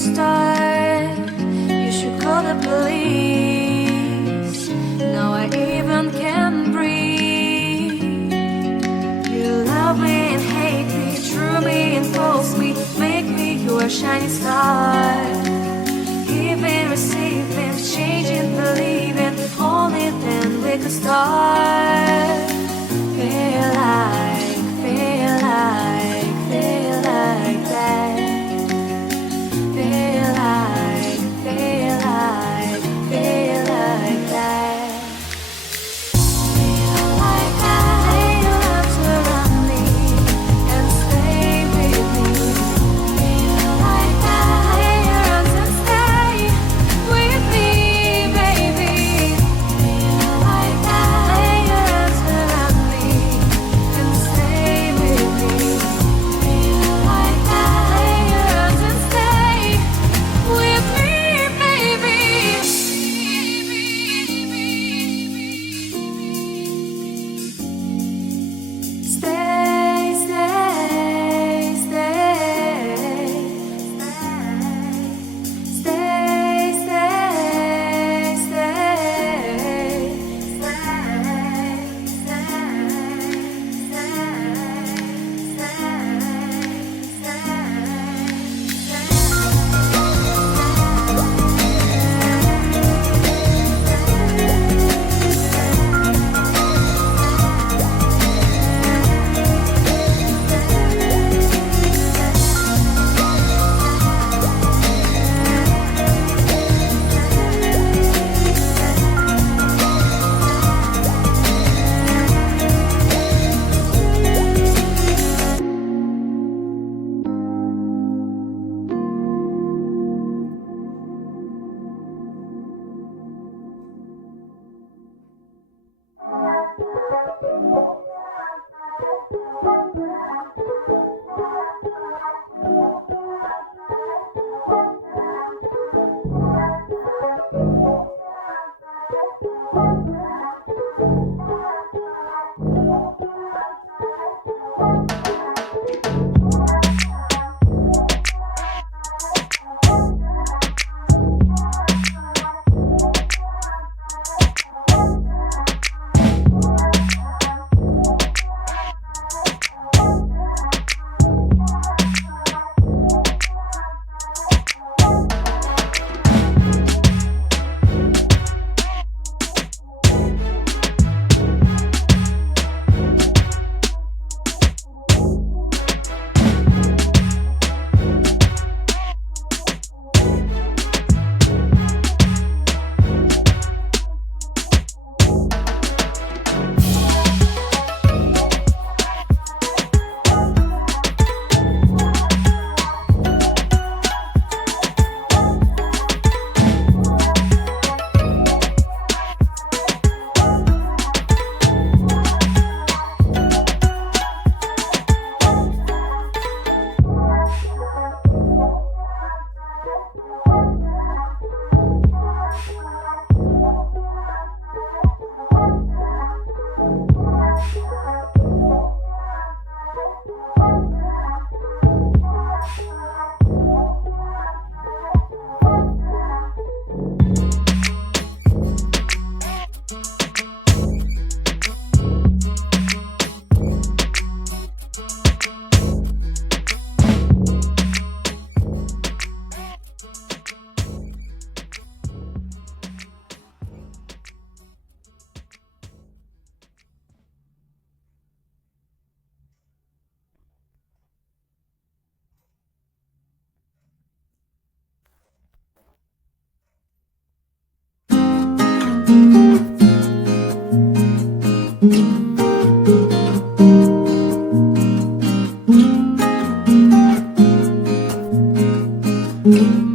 start. You should call the police. Now I even can breathe. You love me and hate me, true me and false me, make me your shining star. Giving, receiving, changing, believing, only then we could start. Feel like that. Feel like, feel like that. Feel like that. Lay your arms around me and stay with me. Feel like that. Lay your arms and stay with me, baby. Feel like that. Lay your arms around me and stay with me. Feel like that. Lay your arms and stay with me, baby. Stay, stay, stay, stay, Thank you.